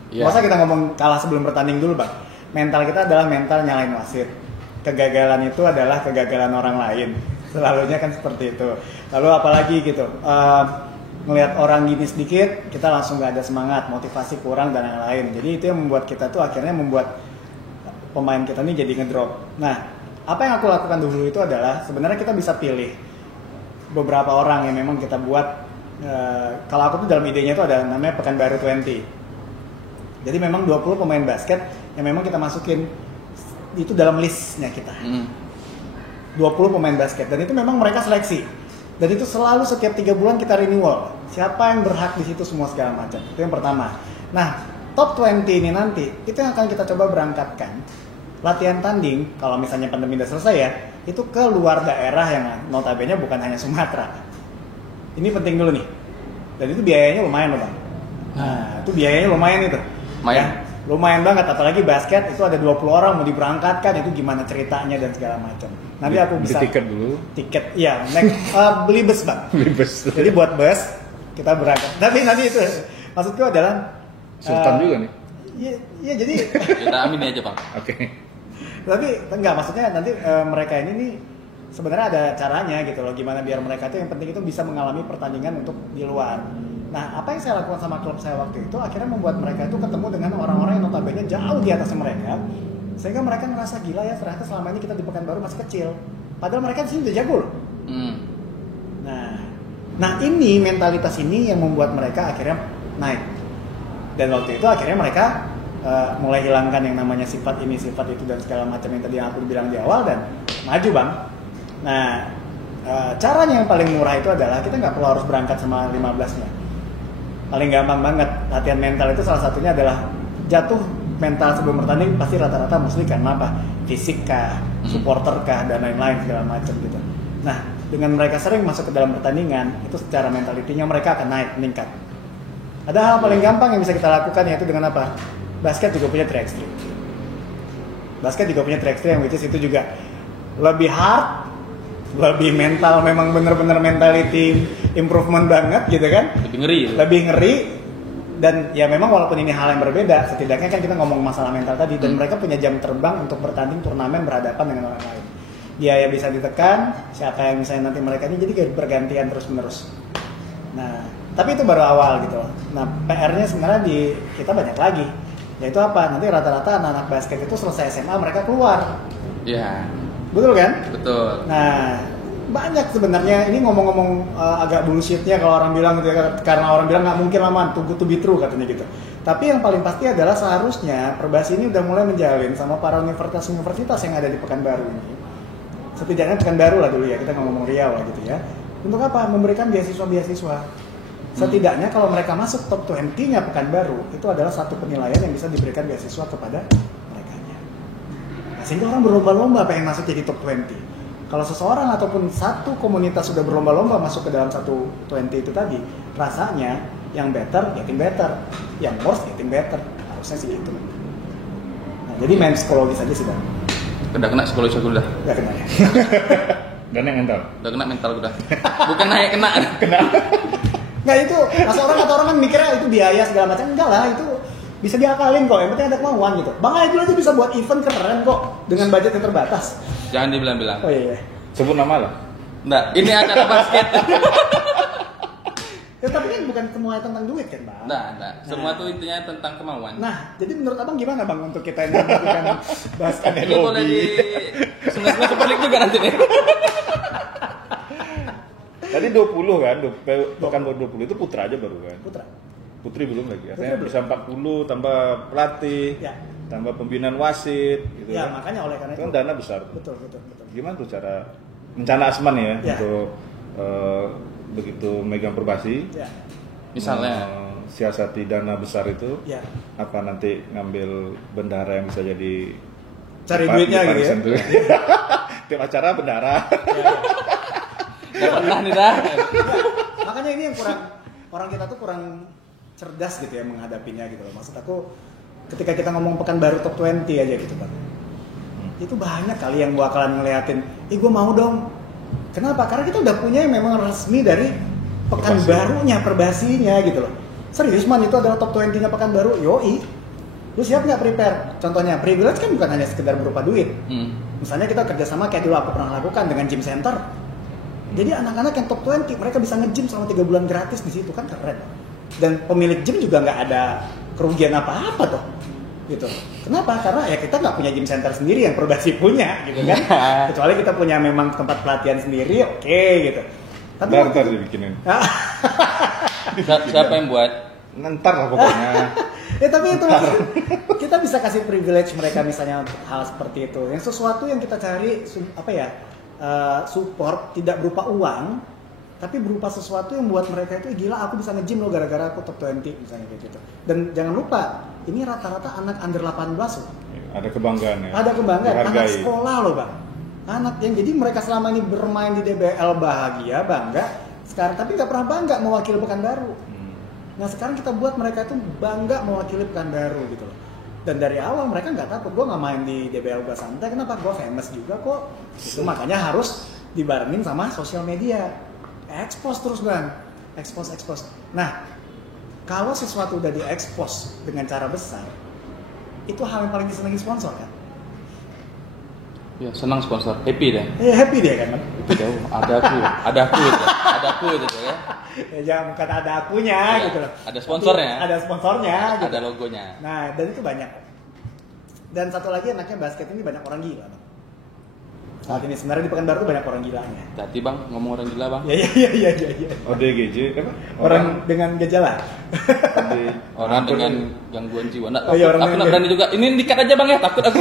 Iya. Masa kita ngomong kalah sebelum bertanding dulu Bang. Mental kita adalah mental nyalain wasit. Kegagalan itu adalah kegagalan orang lain. Selalunya kan seperti itu. Lalu apalagi gitu, ngelihat orang gini sedikit, kita langsung gak ada semangat, motivasi kurang dan yang lain. Jadi itu yang membuat kita tuh akhirnya membuat pemain kita ini jadi ngedrop. Nah, apa yang aku lakukan dulu itu adalah sebenarnya kita bisa pilih beberapa orang yang memang kita buat. Kalau aku tuh dalam idenya itu ada namanya Pekanbaru 20. Jadi memang 20 pemain basket yang memang kita masukin itu dalam listnya kita. 20 pemain basket, dan itu memang mereka seleksi. Dan itu selalu setiap 3 bulan kita renewal. Siapa yang berhak di situ semua segala macam. Itu yang pertama. Nah, top 20 ini nanti itu yang akan kita coba berangkatkan latihan tanding kalau misalnya pandemi udah selesai ya, itu ke luar daerah yang notabene bukan hanya Sumatera. Ini penting dulu nih. Dan itu biayanya lumayan loh, Bang. Nah, itu biayanya lumayan itu. Lumayan. Ya, lumayan banget, apalagi basket itu ada 20 orang mau diberangkatkan, itu gimana ceritanya dan segala macam. Nanti aku bisa tiket dulu. Tiket, iya, beli bus, Bang. Beli bus. Jadi buat bus kita berangkat. Tapi nanti itu maksudku adalah Sultan juga nih. Iya, jadi Kita amin aja, Bang. Oke. tapi enggak, maksudnya nanti mereka ini nih sebenarnya ada caranya gitu loh, gimana biar mereka tuh yang penting itu bisa mengalami pertandingan untuk di luar. Nah, apa yang saya lakukan sama klub saya waktu itu akhirnya membuat mereka itu ketemu dengan orang-orang yang notabene jauh di atasnya mereka, sehingga mereka ngerasa gila ya, ternyata selama ini kita di Pekanbaru masih kecil, padahal mereka di sini udah jago loh. Nah ini mentalitas ini yang membuat mereka akhirnya naik, dan waktu itu akhirnya mereka mulai hilangkan yang namanya sifat ini sifat itu dan segala macam yang tadi aku bilang di awal, dan maju, Bang. Nah, caranya yang paling murah itu adalah kita nggak perlu harus berangkat sama 15-nya. Paling gampang banget latihan mental itu salah satunya adalah jatuh mental sebelum bertanding pasti rata-rata mostly karena apa? Fisik kah, supporter kah, dan lain-lain segala macam gitu. Nah, dengan mereka sering masuk ke dalam pertandingan, itu secara mentalitinya mereka akan naik, meningkat. Ada hal paling gampang yang bisa kita lakukan, yaitu dengan apa? Basket juga punya 3 extreme. Basket juga punya 3 extreme, which is itu juga lebih hard, lebih mental, memang bener-bener mentality improvement banget gitu kan. Lebih ngeri. Dan ya memang walaupun ini hal yang berbeda, setidaknya kan kita ngomong masalah mental tadi, dan mereka punya jam terbang untuk bertanding turnamen berhadapan dengan orang lain. Biaya bisa ditekan, siapa yang misalnya nanti mereka ini jadi bergantian terus-menerus. Nah, tapi itu baru awal gitu. Nah, PR-nya sebenarnya di kita banyak lagi. Yaitu apa? Nanti rata-rata anak-anak basket itu selesai SMA mereka keluar. Iya. Betul kan? Betul. Nah, banyak sebenarnya, ini ngomong-ngomong agak bullshitnya kalau orang bilang gitu ya, karena orang bilang nggak mungkin lama, too good to be true katanya gitu. Tapi yang paling pasti adalah seharusnya Perbasi ini udah mulai menjalin sama para universitas-universitas yang ada di Pekanbaru ini. Setidaknya Pekanbaru lah dulu ya, kita ngomong Riau lah gitu ya. Untuk apa? Memberikan beasiswa-beasiswa. Setidaknya kalau mereka masuk top 20-nya Pekanbaru, itu adalah satu penilaian yang bisa diberikan beasiswa kepada mereka. Nah, sehingga orang berlomba-lomba pengen masuk jadi top 20. Kalau seseorang ataupun satu komunitas sudah berlomba-lomba masuk ke dalam satu 20 itu tadi, rasanya yang better getting better, yang worse getting better, harusnya sih gitu. Nah, jadi main psikologis aja sih, Bang. Udah kena psikologis aku udah. Udah kena ya. Dan yang mental. Udah kena mental udah. Bukan naik kena. Nggak, itu masa orang kan mikirnya itu biaya segala macam. Enggak lah, itu bisa diakalin kok, yang penting ada kemauan gitu. Bang Aidul aja bisa buat event keren kok dengan budget yang terbatas. Jangan dibilang-bilang. Oh iya. Sebut nama lah. Nggak, ini acara basket. Ya tapi kan bukan semuanya tentang duit kan, Bang? Nggak. Semua tuh intinya tentang kemauan. Nah, jadi menurut Abang gimana, Bang, untuk kita yang melakukan basket Ini boleh di Sungai-sungai Super League juga nanti nih. Tadi 20 kan, bukan baru 20 itu putra aja baru kan. Putri belum lagi. Artinya bisa 40 tambah pelatih, ya, tambah pembinaan wasit gitu ya, kan. makanya oleh karena itu kan itu dana besar. Betul. Gimana tuh cara rencana Asman ya, Ya. untuk begitu megang Perbasi? Ya. Misalnya siasati dana besar itu, Ya. apa nanti ngambil bendahara yang bisa jadi Cari duitnya gitu ya. Tiap acara bendahara. nggak pernah nih dah. Makanya ini yang orang kita tuh kurang cerdas gitu ya menghadapinya gitu loh. Maksud aku ketika kita ngomong Pekanbaru top 20 aja gitu, Bang. Itu banyak kali yang bakalan ngeliatin, gue mau dong. Kenapa? Karena kita udah punya yang memang resmi dari Pekanbarunya, Perbasinya gitu loh. Serius, Man, itu adalah top 20-nya Pekanbaru. Yoi. Lu siap nggak prepare? Contohnya, privilege kan bukan hanya sekedar berupa duit. Misalnya kita kerjasama kayak dulu aku pernah lakukan dengan gym center. Jadi anak-anak yang top 20 mereka bisa nge-gym selama 3 bulan gratis di situ, kan keren. Dan pemilik gym juga nggak ada kerugian apa-apa tuh, gitu. Kenapa? Karena ya kita nggak punya gym center sendiri yang Perbasi punya, gitu kan. Kecuali kita punya memang tempat pelatihan sendiri, oke, gitu. Tapi Ntar dibikinin. Siapa yang buat? Ntar lah pokoknya. Ya tapi itu kita bisa kasih privilege mereka misalnya untuk hal seperti itu. Yang sesuatu yang kita cari apa ya? support tidak berupa uang, tapi berupa sesuatu yang buat mereka itu gila, aku bisa nge-gym loh gara-gara aku top 20 misalnya kayak gitu. Dan jangan lupa, ini rata-rata anak under 18 loh. Ada kebanggaan ya. Ada kebanggaan, anak Dihargai. sekolah loh bang. Anak yang jadi mereka selama ini bermain di DBL bahagia, bangga. Sekarang tapi nggak pernah bangga mewakili Pekanbaru. Nah sekarang kita buat mereka itu bangga mewakili Pekanbaru gitu loh. Dan dari awal mereka nggak takut, gue nggak main di DBL gue santai, kenapa? Gue famous juga kok. Itu makanya harus dibarengin sama sosial media. Expose terus bang, expose. Nah kalau sesuatu udah di-expose dengan cara besar, itu hal yang paling disenangi sponsor kan? Ya senang sponsor, happy deh. Happy dia kan? Itu jauh, ada aku gitu ya. Ya jangan bukan ada akunya Ya, gitu loh. ada sponsornya. Tapi ada sponsornya gitu. Ada logonya. Nah, dan itu banyak. Dan satu lagi enaknya basket ini banyak orang gila, Bang. Saat ini sebenarnya di Pekanbaru tuh banyak orang gilanya. Hati bang, ngomong orang gila bang. Iya. ODGJ apa? Orang dengan gejala. Orang dengan gangguan jiwa. Nggak, Oh iya, orang aku dengan nggak berani juga. Ini dikat aja bang ya, takut aku.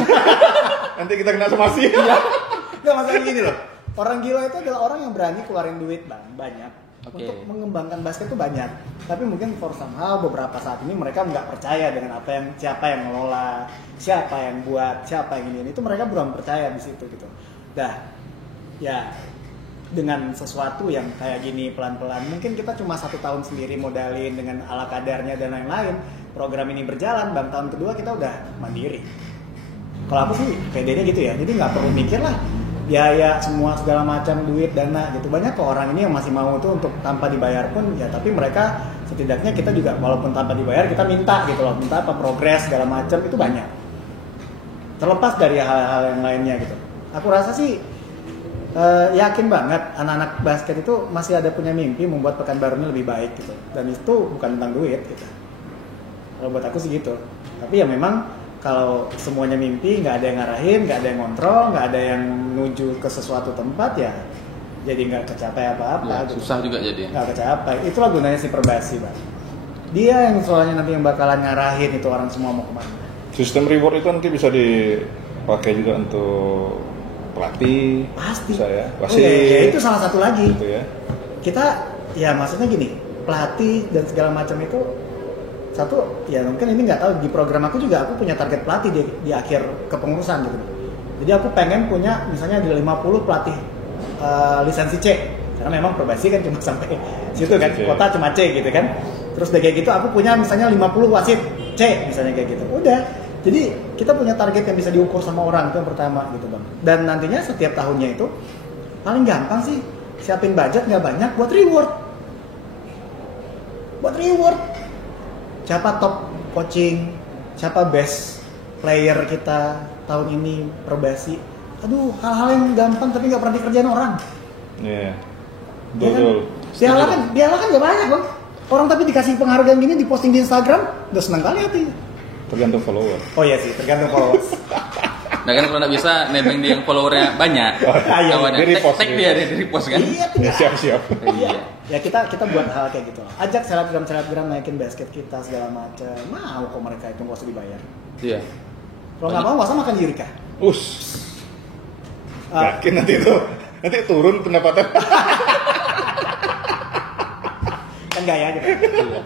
Nanti kita kena somasi. Nggak, masalah gini loh. Orang gila itu adalah orang yang berani keluarin duit, Bang. Banyak. Oke. Untuk mengembangkan basket itu banyak. Tapi mungkin for somehow beberapa saat ini mereka nggak percaya dengan siapa yang ngelola, siapa yang buat, siapa yang ini. Itu mereka belum percaya di situ gitu. Dah, ya dengan sesuatu yang kayak gini pelan-pelan, mungkin kita cuma 1 tahun sendiri modalin dengan ala kadarnya dan lain-lain. Program ini berjalan, bang, tahun kedua kita udah mandiri. Kalau aku sih PD-nya gitu ya, jadi nggak perlu mikir lah biaya semua segala macam, duit, dana gitu. Banyak kok orang ini yang masih mau tuh untuk tanpa dibayar pun ya, tapi mereka setidaknya kita juga walaupun tanpa dibayar kita minta gitu loh, minta apa progres segala macam itu banyak. Terlepas dari hal-hal yang lainnya gitu. Aku rasa sih yakin banget anak-anak basket itu masih ada punya mimpi membuat Pekanbarunya lebih baik gitu. Dan itu bukan tentang duit gitu. Kalau buat aku sih gitu. Tapi ya memang kalau semuanya mimpi, nggak ada yang ngarahin, nggak ada yang ngontrol, nggak ada yang menuju ke sesuatu tempat ya jadi nggak kecapai apa-apa. Ya, gitu. susah juga jadi. Nggak kecapai. Itulah gunanya si Perbasi, bang. Dia yang soalnya nanti yang bakalan ngarahin itu orang semua mau kemana. Sistem reward itu nanti bisa dipakai juga untuk pelatih. Pasti. Bisa ya. Oh, ya, itu salah satu lagi. Gitu ya. Kita ya maksudnya gini, pelatih dan segala macam itu satu ya mungkin ini nggak tahu di program aku juga aku punya target pelatih di akhir kepengurusan gitu. Jadi aku pengen punya misalnya ada 50 pelatih lisensi C karena memang Perbasi kan cuma sampai situ kan, kota cuma C gitu kan. Terus udah kayak gitu aku punya misalnya 50 wasit C misalnya kayak gitu. Udah. Jadi kita punya target yang bisa diukur sama orang, itu yang pertama gitu bang. Dan nantinya setiap tahunnya itu paling gampang sih siapin budget nggak banyak buat reward. Siapa top coaching, siapa best player kita tahun ini Perbasi. Aduh, hal-hal yang gampang tapi nggak pernah dikerjain orang. Iya. Ya kan? Betul. Piala kan nggak banyak bang. Orang tapi dikasih penghargaan gini diposting di Instagram, udah seneng kali hati. Tergantung follower. Oh iya sih, tergantung followers. Nah kan kalau nggak bisa nebeng dia yang followernya banyak. Iya, Kawannya di-repost tag dia di repost kan. Iya, Ya, siap-siap. Iya. Ya kita buat hal kayak gitu. Ajak selebgram naikin basket kita segala macam. Mau kok mereka itu nggak usah dibayar. Iya. Kalau nggak mau nggak usah makan Yurika. Yakin nanti turun pendapatan. Kan gaya gitu.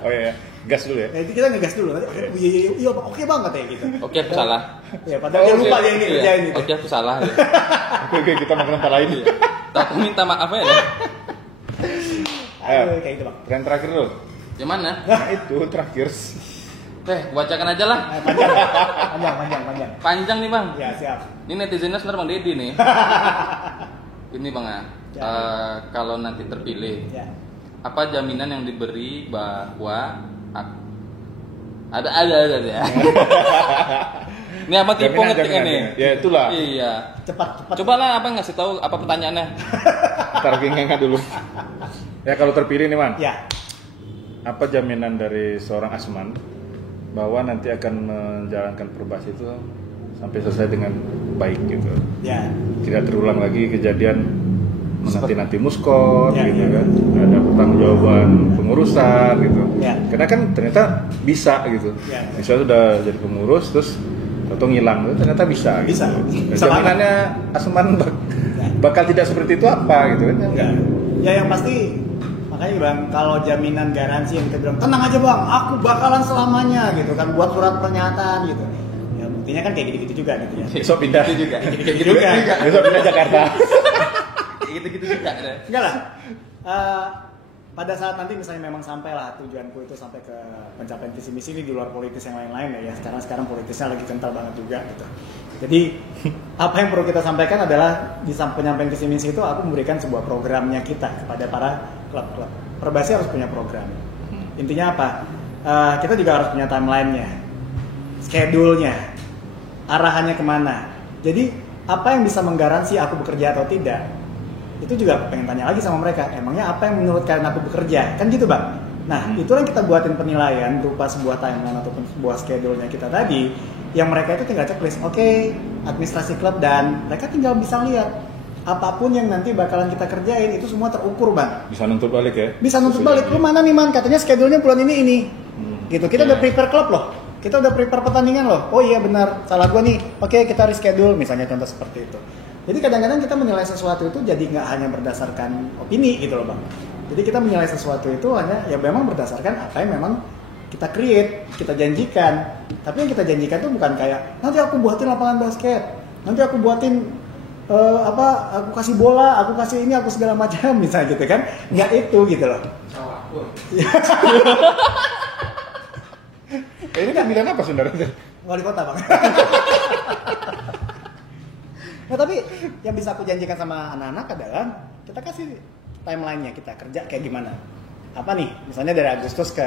Oh iya, gas dulu ya. Nah, itu kita ngegas dulu. Nanti, iya oke banget ya gitu. Oke aku salah. Ya padahal dia lupa dia ini Iya. kerjain gitu. Oke aku salah. Ya. Oke, kita makan tempat lain. Iya. Aku minta maaf ya. Ayo. Kayak gitu bang. Tren terakhir dulu. Yang mana? Nah itu terakhir. Bacakan aja lah. Panjang. Panjang nih bang. Ya siap. Ini netizennya sebenarnya bang Dedi nih. Ini bang ya. Ya. Kalau nanti terpilih, Ya. apa jaminan yang diberi bahwa ada ya. Ini apa tipe Jaminan, ngetik jaminan, ini? jaminan. Ya, itulah. Iya. Cepat. Coba lah apa ngasih tahu apa pertanyaannya? Ntar genggengan dulu. Ya kalau terpilih nih man, Ya. apa jaminan dari seorang Asman bahwa nanti akan menjalankan Perbasi itu sampai selesai dengan baik gitu? Ya. Tidak terulang lagi kejadian nanti muskot Ya, gitu ya. kan, ada pertanggungjawaban pengurusan gitu. Ya. Karena kan ternyata bisa gitu, Ya. bisa sudah jadi pengurus terus atau ngilang, ternyata bisa. Bisa. Gitu. Bisa Jaminannya Asman Ya. bakal tidak seperti itu apa gitu kan? Enggak. Ya yang pasti makanya Bang, kalau jaminan garansi yang kita bilang tenang aja Bang, aku bakalan selamanya gitu kan, buat surat pernyataan gitu. Ya buktinya kan kayak gitu-gitu juga gitu ya. Besok pindah Gitu juga. Gitu juga. Besok pindah Jakarta. Kayak gitu-gitu juga. Enggak lah. Pada saat nanti misalnya memang sampailah tujuanku itu sampai ke pencapaian visi misi ini di luar politis yang lain-lain ya. Sekarang politisnya lagi kental banget juga gitu. Jadi apa yang perlu kita sampaikan adalah di penyampaian visi misi itu aku memberikan sebuah programnya kita kepada para klub-klub. Perbasi harus punya program. Intinya apa? Kita juga harus punya timeline-nya, schedule-nya, arahannya kemana. Jadi apa yang bisa menggaransi aku bekerja atau tidak? Itu juga pengen tanya lagi sama mereka, emangnya apa yang menurut kalian aku bekerja? Kan gitu Bang. Nah itu yang kita buatin penilaian berupa sebuah timeline ataupun sebuah schedule-nya kita tadi, yang mereka itu tinggal checklist, oke, administrasi klub, dan mereka tinggal bisa lihat apapun yang nanti bakalan kita kerjain itu semua terukur Bang. Bisa nuntut balik ya? Bisa nuntut balik, lu mana nih Man? Katanya schedule-nya bulan ini. Gitu, kita udah prepare klub loh. Kita udah prepare pertandingan loh. Oh iya benar, salah gua nih. Oke, kita reschedule misalnya, contoh seperti itu. Jadi kadang-kadang kita menilai sesuatu itu jadi nggak hanya berdasarkan opini gitu loh Bang. Jadi kita menilai sesuatu itu hanya ya memang berdasarkan apa yang memang kita create, kita janjikan. Tapi yang kita janjikan itu bukan kayak nanti aku buatin lapangan basket, nanti aku buatin aku kasih bola, aku kasih ini, aku segala macam misalnya gitu kan. Nggak itu gitu loh. Ini pemilihan apa sebenarnya? Wali kota Bang. Nah tapi yang bisa aku janjikan sama anak-anak adalah kita kasih timeline-nya, kita kerja kayak gimana. Apa nih, misalnya dari Agustus ke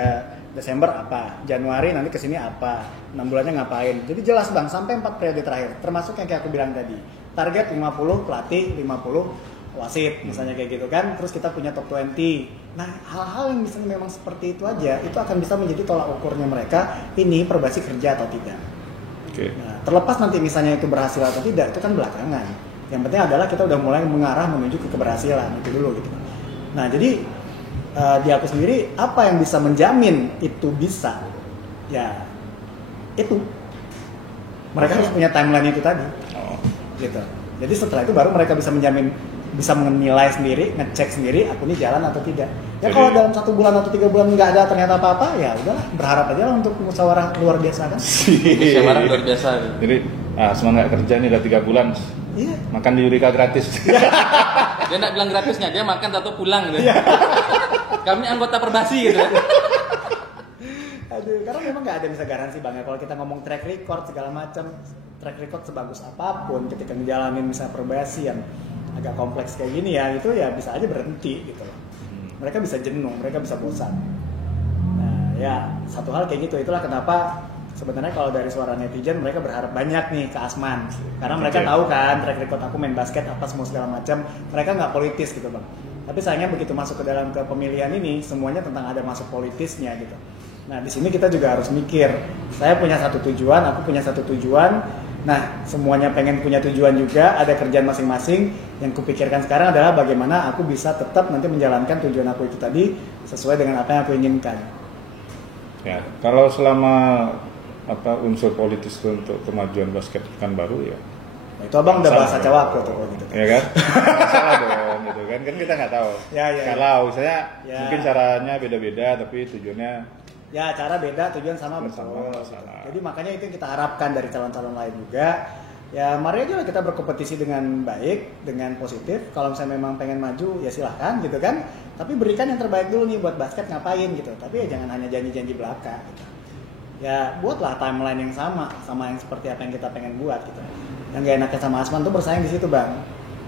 Desember apa, Januari nanti ke sini apa, 6 bulannya ngapain. Jadi jelas Bang, sampai 4 periode terakhir, termasuk yang kayak aku bilang tadi. Target 50 pelatih, 50 wasit, misalnya kayak gitu kan. Terus kita punya top 20. Nah, hal-hal yang misalnya memang seperti itu aja, itu akan bisa menjadi tolak ukurnya mereka, ini Perbasi kerja atau tidak. Okay. Nah, terlepas nanti misalnya itu berhasil atau tidak, itu kan belakangan. Yang penting adalah kita udah mulai mengarah menuju ke keberhasilan, itu dulu gitu. Nah, jadi di aku sendiri, apa yang bisa menjamin itu bisa? Ya, itu. Mereka harus punya timeline itu tadi. Gitu. Jadi setelah itu baru mereka bisa menjamin, bisa menilai sendiri, ngecek sendiri, aku ini jalan atau tidak. Ya Jadi, kalau dalam 1 bulan atau 3 bulan nggak ada ternyata apa-apa, ya udahlah, berharap aja lah untuk musyawarah luar biasa kan. Musyawarah luar biasa. Jadi semangat kerja nih udah 3 bulan. Iya. Makan di Eureka gratis. Dia nggak bilang gratisnya, dia makan atau pulang gitu. Kami anggota Perbasi gitu. Aduh, karena memang nggak ada bisa garansi Bang ya. Kalau kita ngomong track record segala macam, track record sebagus apapun ketika ngejalanin misalnya Perbasi yang agak kompleks kayak gini ya, itu ya bisa aja berhenti gitu loh. Mereka bisa jenuh, mereka bisa bosan. Nah, ya satu hal kayak gitu, itulah kenapa sebenarnya kalau dari suara netizen mereka berharap banyak nih ke Asman. Karena mereka tahu kan track record aku main basket apa semua segala macam, mereka nggak politis gitu Bang. Tapi sayangnya begitu masuk ke dalam kepemilian ini, semuanya tentang ada masuk politisnya gitu. Nah, di sini kita juga harus mikir, saya punya satu tujuan, aku punya satu tujuan. Nah, semuanya pengen punya tujuan juga, ada kerjaan masing-masing. Yang kupikirkan sekarang adalah bagaimana aku bisa tetap nanti menjalankan tujuan aku itu tadi sesuai dengan apa yang aku inginkan. Ya, kalau selama unsur politis untuk kemajuan basket Pekanbaru ya. Nah, itu Abang udah bahasa cawapro tuh kalau gitu. Ya kan? Masalah dong gitu kan kita nggak tahu. Ya. Kalau misalnya mungkin caranya beda-beda tapi tujuannya ya cara beda, tujuan sama betul. Jadi makanya itu yang kita harapkan dari calon-calon lain juga. Ya mari aja lah kita berkompetisi dengan baik, dengan positif. Kalau misalnya memang pengen maju ya silahkan gitu kan. Tapi berikan yang terbaik dulu nih buat basket ngapain gitu. Tapi ya jangan hanya janji-janji belaka gitu. Ya buatlah timeline yang sama yang seperti apa yang kita pengen buat gitu. Yang gak enaknya sama Asman tuh bersaing di situ Bang.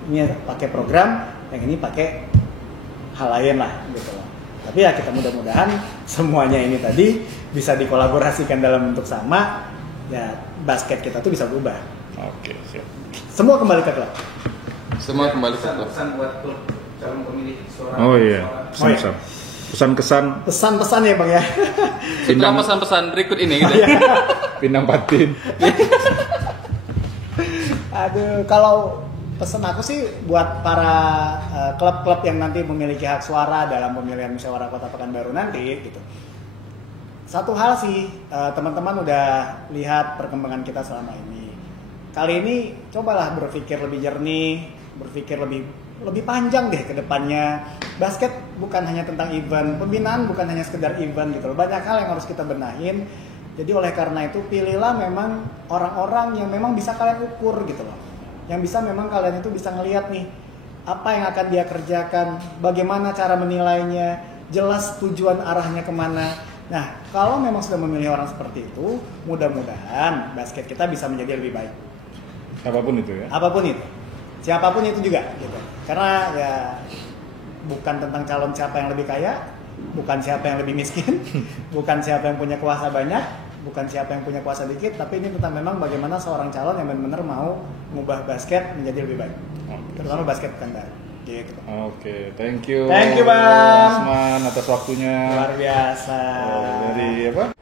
Ini pakai program, yang ini pakai hal lain lah gitu loh. Tapi ya kita mudah-mudahan semuanya ini tadi bisa dikolaborasikan dalam bentuk sama, ya basket kita tuh bisa berubah. Oke, siap. Semua kembali ke klub. Semua kembali ke klub. Pesan buat klub calon pemilih suara. Oh iya, pesan-pesan. Pesan-kesan Pesan-pesan ya Bang ya. Setelah pesan-pesan berikut ini gitu. Pinang Batin. Aduh, kalau pesan aku sih buat para klub-klub yang nanti memiliki hak suara dalam pemilihan musyawarah Kota Pekanbaru nanti gitu. Satu hal sih, teman-teman udah lihat perkembangan kita selama ini. Kali ini cobalah berpikir lebih jernih, berpikir lebih panjang deh ke depannya. Basket bukan hanya tentang event, pembinaan bukan hanya sekedar event gitu loh. Banyak hal yang harus kita benahin. Jadi oleh karena itu pilihlah memang orang-orang yang memang bisa kalian ukur gitu loh. Yang bisa memang kalian itu bisa ngelihat nih apa yang akan dia kerjakan, bagaimana cara menilainya, jelas tujuan arahnya kemana. Nah, kalau memang sudah memilih orang seperti itu, mudah-mudahan basket kita bisa menjadi lebih baik. Apapun itu ya. Apapun itu, siapapun itu juga gitu. Karena ya bukan tentang calon siapa yang lebih kaya, bukan siapa yang lebih miskin, bukan siapa yang punya kuasa banyak, bukan siapa yang punya kuasa dikit, tapi ini tentang memang bagaimana seorang calon yang benar-benar mau mengubah basket menjadi lebih baik. Terutama basket Pekanbaru. Gitu. Oke, thank you. Thank you, Bang. Asman atas waktunya. Luar biasa. Dari apa?